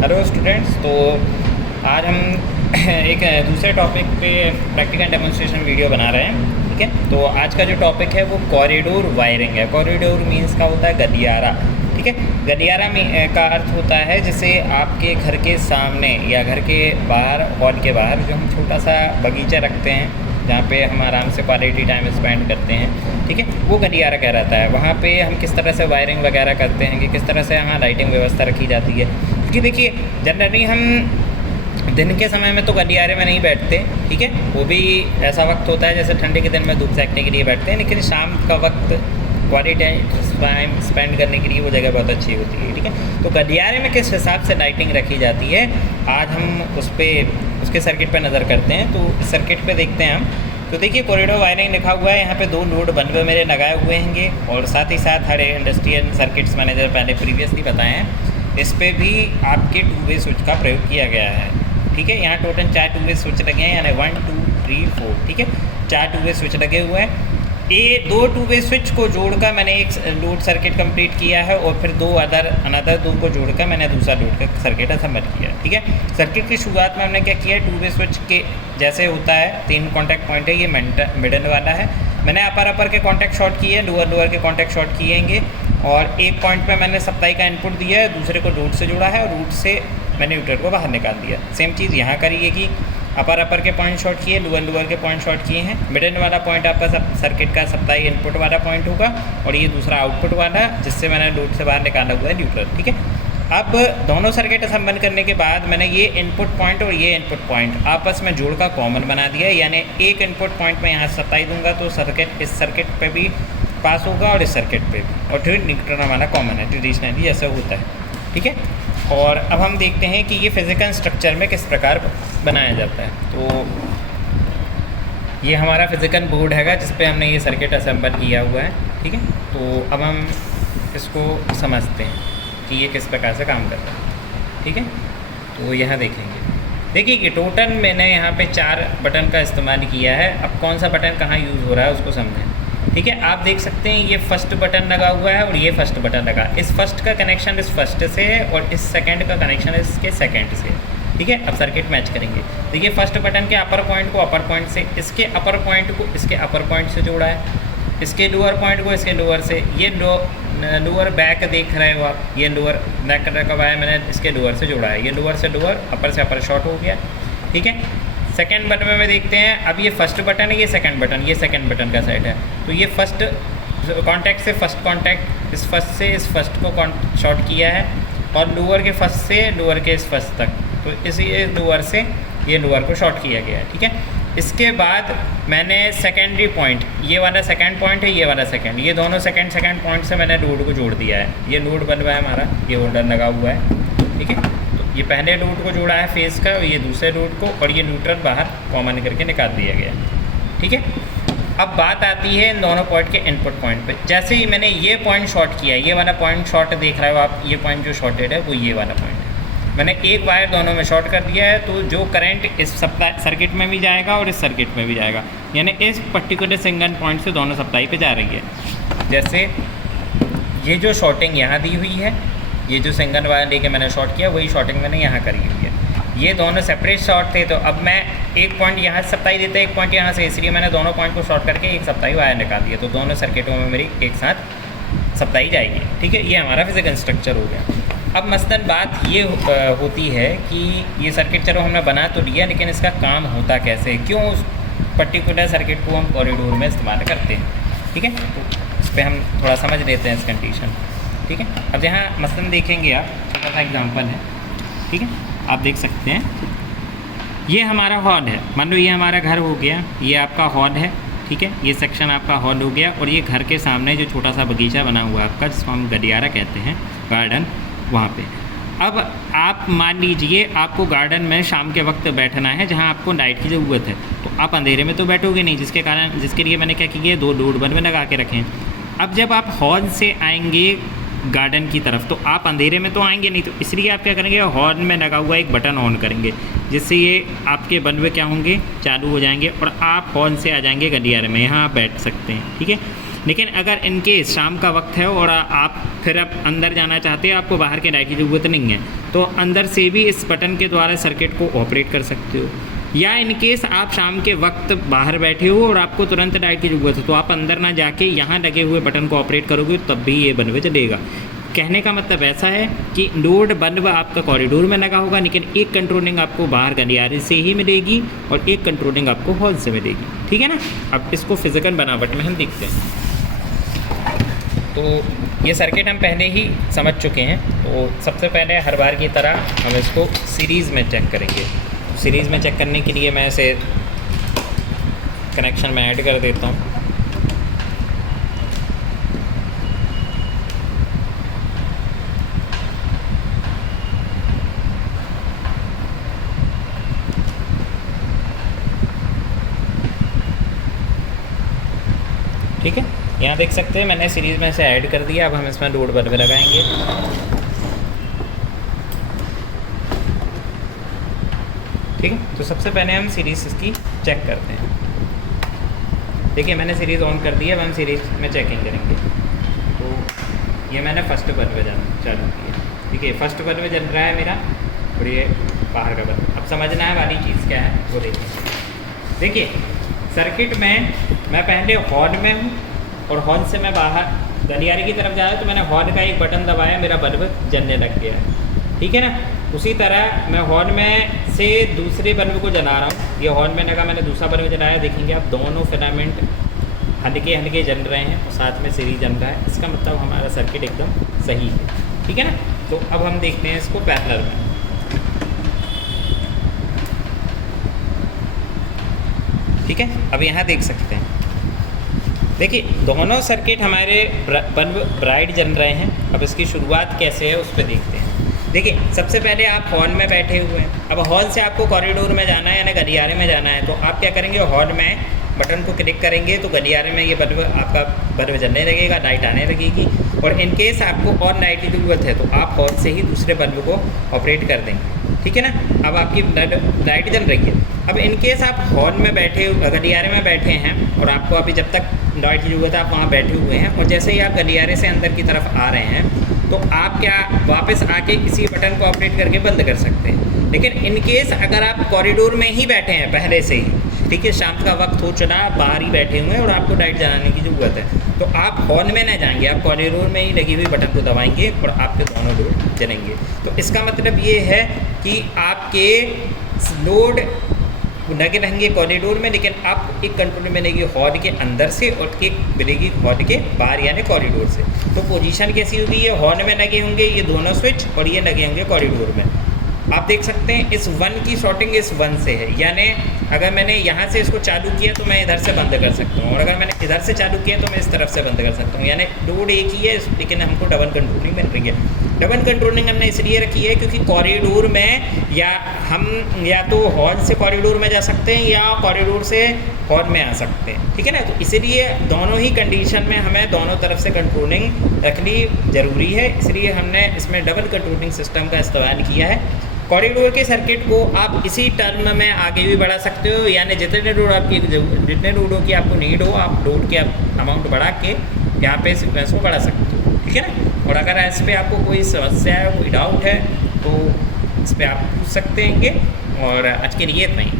Hello students. तो आज हम एक दूसरे टॉपिक पे प्रैक्टिकल डेमोन्स्ट्रेशन वीडियो बना रहे हैं। ठीक है, तो आज का जो टॉपिक है वो कॉरिडोर वायरिंग है। कॉरिडोर मीन्स का होता है गलियारा। ठीक है, गलियारा में का अर्थ होता है जैसे आपके घर के सामने या घर के बाहर, हॉल के बाहर जो हम छोटा सा बगीचा रखते हैं जहाँ पे हम आराम से क्वालिटी टाइम स्पेंड करते हैं। ठीक है, वो गलियारा कहलाता है। वहाँ पे हम किस तरह से वायरिंग वगैरह करते हैं कि किस तरह से यहाँ लाइटिंग व्यवस्था रखी जाती है। क्योंकि देखिए जनरली हम दिन के समय में तो गलियारे में नहीं बैठते। ठीक है, वो भी ऐसा वक्त होता है जैसे ठंडी के दिन में धूप सेकने के लिए बैठते हैं, लेकिन शाम का वक्त क्वालिटी टाइम स्पेंड करने के लिए वो जगह बहुत अच्छी होती है। ठीक है, तो गलियारे में किस हिसाब से लाइटिंग रखी जाती है आज हम उसके सर्किट पे नज़र करते हैं। तो इस सर्किट पे देखते हैं हम। तो देखिए कॉरिडोर वायरिंग लिखा हुआ है, यहाँ पे 2 नोड बनवे मेरे लगाए हुए हैं और साथ ही साथ हर इंडस्ट्रियल सर्किट्स मैनेजर पहले प्रीवियसली बताए हैं, इस पर भी आपके 2 वे स्विच का प्रयोग किया गया है। ठीक है, यहाँ टोटल 4 2 वे स्विच लगे हैं, यानी 1 2 3 4। ठीक है, 4 2 वे स्विच लगे हुए हैं। ये 2 2 वे स्विच को जोड़कर मैंने एक लोड सर्किट कंप्लीट किया है और फिर अनदर 2 को जोड़कर मैंने दूसरा लोड का सर्किट असेंबल किया। ठीक है, सर्किट की शुरुआत में हमने क्या किया, 2 वे स्विच के जैसे होता है 3 कॉन्टैक्ट पॉइंट है, ये मिडल वाला है। मैंने अपर के कॉन्टैक्ट शॉर्ट किए, लोअर के कॉन्टैक्ट शॉर्ट किएंगे और एक पॉइंट पे मैंने सप्लाई का इनपुट दिया है, दूसरे को रूट से जोड़ा है और रूट से मैंने न्यूट्रल को बाहर निकाल दिया। सेम चीज़ यहाँ करिए कि अपर के पॉइंट शॉर्ट किए, लोअर के पॉइंट शॉर्ट किए हैं। मिडल वाला पॉइंट आपका सर्किट का सप्लाई इनपुट वाला पॉइंट होगा और ये दूसरा आउटपुट वाला जिससे मैंने लोड से बाहर निकाला हुआ है न्यूट्रल। ठीक है, अब दोनों सर्किट असेंबल करने के बाद मैंने ये इनपुट पॉइंट और ये इनपुट पॉइंट आपस में जोड़कर कॉमन बना दिया। यानी एक इनपुट पॉइंट में यहाँ सप्लाई दूंगा तो सर्किट इस सर्किट पे भी पास होगा और इस सर्किट पे भी, और फिर न्यूट्रल हमारा कॉमन है, ट्रेडिशनली ऐसा होता है। ठीक है, और अब हम देखते हैं कि ये फिज़िकल स्ट्रक्चर में किस प्रकार बनाया जाता है। तो ये हमारा फिज़िकल बोर्ड हैगा जिस पे हमने ये सर्किट असेंबल किया हुआ है। ठीक है, तो अब हम इसको समझते हैं कि ये किस प्रकार से काम करता है। ठीक है, तो यहाँ देखेंगे, देखिए कि टोटल मैंने यहाँ पे 4 बटन का इस्तेमाल किया है। अब कौन सा बटन कहाँ यूज़ हो रहा है उसको समझें। ठीक है, आप देख सकते हैं ये फर्स्ट बटन लगा हुआ है और ये फर्स्ट बटन लगा। इस फर्स्ट का कनेक्शन इस फर्स्ट से है और इस सेकंड का कनेक्शन इसके सेकंड से। ठीक है, अब सर्किट मैच करेंगे। देखिए फर्स्ट बटन के अपर पॉइंट को अपर पॉइंट से, इसके अपर पॉइंट को इसके अपर पॉइंट से जोड़ा है, इसके लोअर पॉइंट को इसके लोअर से। ये लोअर बैक देख रहे हो आप, ये लोअर बैक रखा हुआ है, मैंने इसके लोअर से जोड़ा है। ये लोअर से लोअर, अपर से अपर शॉर्ट हो गया। ठीक है, सेकंड बटन में देखते हैं। अब ये फर्स्ट बटन है, ये सेकंड बटन, ये सेकंड बटन का सेट है। तो ये फर्स्ट कॉन्टैक्ट से फर्स्ट कॉन्टैक्ट, इस फर्स्ट से इस फर्स्ट को शॉर्ट किया है और लोअर के फर्स्ट से लोअर के इस फर्स्ट तक, तो इसी लोअर से ये लोअर को शॉर्ट किया गया है। ठीक है, इसके बाद मैंने सेकेंडरी पॉइंट, ये वाला सेकंड पॉइंट है, ये वाला सेकंड, ये दोनों सेकंड पॉइंट से मैंने लोड को जोड़ दिया है। ये लोड बन रहा है हमारा, ये होल्डर लगा हुआ है। ठीक है, ये पहले लोड को जोड़ा है फेस का, ये दूसरे लोड को, और ये न्यूट्रल बाहर कॉमन करके निकाल दिया गया। ठीक है, अब बात आती है इन दोनों पॉइंट के इनपुट पॉइंट पे। जैसे ही मैंने ये पॉइंट शॉर्ट किया, ये वाला पॉइंट शॉर्ट देख रहे हो आप, ये पॉइंट जो शॉर्टेड है वो ये वाला पॉइंट है। मैंने एक वायर दोनों में शॉर्ट कर दिया है, तो जो करंट इस सप्लाई सर्किट में भी जाएगा और इस सर्किट में भी जाएगा, यानी इस पर्टिकुलर सिंगल पॉइंट से दोनों सप्लाई पे जा रही है। जैसे ये जो शॉर्टिंग यहाँ दी हुई है, ये जो सिंगल वायर लेके मैंने शॉर्ट किया वही शॉर्टिंग मैंने यहाँ करी हुई है। ये दोनों सेपरेट शॉर्ट थे, तो अब मैं एक पॉइंट यहाँ से सप्लाई देता है, एक पॉइंट यहाँ से, इसलिए मैंने दोनों पॉइंट को शॉर्ट करके एक सप्लाई वायर निकाल दिया। तो दोनों सर्किटों में मेरी एक साथ सप्लाई जाएगी। ठीक है, ये हमारा फिजिकल स्ट्रक्चर हो गया। अब मसलन बात ये होती है कि ये सर्किट चलो हमने बना तो लिया, लेकिन इसका काम होता कैसे, क्यों उस पर्टिकुलर सर्किट को हम कॉरिडोर में इस्तेमाल करते हैं। ठीक है, तो इस पर हम थोड़ा समझ लेते हैं इस कंडीशन। ठीक है, अब यहाँ मसलन देखेंगे आप, छोटा सा एग्जांपल है। ठीक है, आप देख सकते हैं ये हमारा हॉल है, मान लो ये हमारा घर हो गया, ये आपका हॉल है। ठीक है, ये सेक्शन आपका हॉल हो गया और ये घर के सामने जो छोटा सा बगीचा बना हुआ है आपका, जिसको हम गलियारा कहते हैं, गार्डन, वहाँ पे। अब आप मान लीजिए आपको गार्डन में शाम के वक्त बैठना है जहाँ आपको लाइट की ज़रूरत है, तो आप अंधेरे में तो बैठोगे नहीं, जिसके लिए मैंने क्या किया, 2 लोड बल्ब लगा के रखें। अब जब आप हॉल से आएंगे गार्डन की तरफ, तो आप अंधेरे में तो आएंगे नहीं, तो इसलिए आप क्या करेंगे, हॉर्न में लगा हुआ एक बटन ऑन करेंगे, जिससे ये आपके बल्ब क्या होंगे, चालू हो जाएंगे और आप हॉर्न से आ जाएंगे गलियारे में, यहाँ आप बैठ सकते हैं। ठीक है, लेकिन अगर इनके शाम का वक्त है और आप फिर अब अंदर जाना चाहते हैं, आपको बाहर के डायोड की ज़रूरत नहीं है, तो अंदर से भी इस बटन के द्वारा सर्किट को ऑपरेट कर सकते हो। या इन केस आप शाम के वक्त बाहर बैठे हो और आपको तुरंत डायोड की ज़रूरत है, तो आप अंदर ना जाके यहाँ लगे हुए बटन को ऑपरेट करोगे तब भी ये बल्ब जलेगा। कहने का मतलब ऐसा है कि लोड बल्ब आपका कॉरिडोर में लगा होगा, लेकिन एक कंट्रोलिंग आपको बाहर गलियारे से ही मिलेगी और एक कंट्रोलिंग आपको हॉल से मिलेगी, ठीक है ना। अब इसको फिजिकल बनावट में हम देखते हैं। तो ये सर्किट हम पहले ही समझ चुके हैं, तो सबसे पहले हर बार की तरह हम इसको सीरीज़ में चेक करेंगे। सीरीज़ में चेक करने के लिए मैं इसे कनेक्शन में ऐड कर देता हूँ। ठीक है, यहाँ देख सकते हैं मैंने सीरीज़ में से ऐड कर दिया। अब हम इसमें लोड बल्ब लगाएंगे। ठीक है, तो सबसे पहले हम सीरीज़ इसकी चेक करते हैं। देखिए मैंने सीरीज़ ऑन कर दी है, अब हम सीरीज़ में चेकिंग करेंगे। तो ये मैंने फर्स्ट बल्ब चालू किया। ठीक है, फर्स्ट बल्ब जल रहा है मेरा और ये बाहर का बल्ब। अब समझना है वाली चीज़ क्या है वो देखिए। देखिए सर्किट में मैं पहले हॉल में हूँ और हॉल से मैं बाहर गलियारे की तरफ जा रहा हूँ, तो मैंने हॉल का एक बटन दबाया, मेरा बल्ब जलने लग गया है। ठीक है ना। उसी तरह मैं हॉल में से दूसरे बल्ब को जला रहा हूँ। ये हॉल में लगा, मैंने दूसरा बल्ब जलाया। देखेंगे आप दोनों फिलामेंट हल्के हल्के जल रहे हैं और साथ में सीरीज जल रहा है। इसका मतलब हमारा सर्किट एकदम सही है। ठीक है ना। तो अब हम देखते हैं इसको पैरेलल में। ठीक है, अब यहाँ देख सकते हैं, देखिए दोनों सर्किट हमारे बल्ब ब्राइट जल रहे हैं। अब इसकी शुरुआत कैसे है उस पर देखते हैं। देखिए सबसे पहले आप हॉल में बैठे हुए हैं। अब हॉल से आपको कॉरिडोर में जाना है यानी गलियारे में जाना है, तो आप क्या करेंगे, हॉल में बटन को क्लिक करेंगे तो गलियारे में ये बल्ब आपका बल्ब जलने लगेगा, लाइट आने लगेगी। और इन केस आपको और लाइट की ज़रूरत है तो आप हॉल से ही दूसरे बल्ब को ऑपरेट कर देंगे। ठीक है ना। अब आपकी लाइट जल रही है। अब इन केस आप हॉल में बैठे गलियारे में बैठे हैं और आपको अभी जब तक लाइट की ज़रूरत है आप वहाँ बैठे हुए हैं, और जैसे ही आप गलियारे से अंदर की तरफ आ रहे हैं तो आप क्या वापस आके किसी बटन को ऑपरेट करके बंद कर सकते हैं। लेकिन इन केस अगर आप कॉरिडोर में ही बैठे हैं पहले से ही, ठीक है, शाम का वक्त हो चला, आप बाहर ही बैठे हुए हैं और आपको लाइट जलाने की ज़रूरत है, तो आप हॉल में ना जाएंगे, आप कॉरिडोर में ही लगी हुई बटन को दबाएंगे और आपके दोनों लोड जलेंगे। तो इसका मतलब ये है कि आपके लोड लगे रहेंगे कॉरिडोर में, लेकिन आप एक कंट्रोल मिलेगी हॉल के अंदर से और एक मिलेगी हॉल के बाहर यानी कॉरिडोर से। तो पोजीशन कैसी होगी, ये हॉल में लगे होंगे ये दोनों स्विच और ये लगे होंगे कॉरिडोर में। आप देख सकते हैं इस 1 की शॉर्टिंग इस 1 से है, यानी अगर मैंने यहाँ से इसको चालू किया तो मैं इधर से बंद कर सकता हूँ, और अगर मैंने इधर से चालू किया तो मैं इस तरफ से बंद कर सकता हूँ। यानी लोड एक ही है, लेकिन हमको डबल कंट्रोलिंग मिल रही है। डबल कंट्रोलिंग हमने इसलिए रखी है क्योंकि कॉरिडोर में या हम या तो हॉल से कॉरिडोर में जा सकते हैं या कॉरिडोर से हॉल में आ सकते हैं। ठीक है ना। तो इसलिए दोनों ही कंडीशन में हमें दोनों तरफ से कंट्रोलिंग रखनी ज़रूरी है, इसलिए हमने इसमें डबल कंट्रोलिंग सिस्टम का इस्तेमाल किया है। कॉरिडोर के सर्किट को आप इसी टर्म में आगे भी बढ़ा सकते हो, यानी जितने लोडों की आपको नीड हो आप लोड के अमाउंट बढ़ा के यहाँ पे सीक्वेंस को बढ़ा सकते हो। ठीक है ना। और अगर इस पर आपको कोई समस्या है, कोई डाउट है तो इस पर आप पूछ सकते हैं। और आज के लिए इतना ही।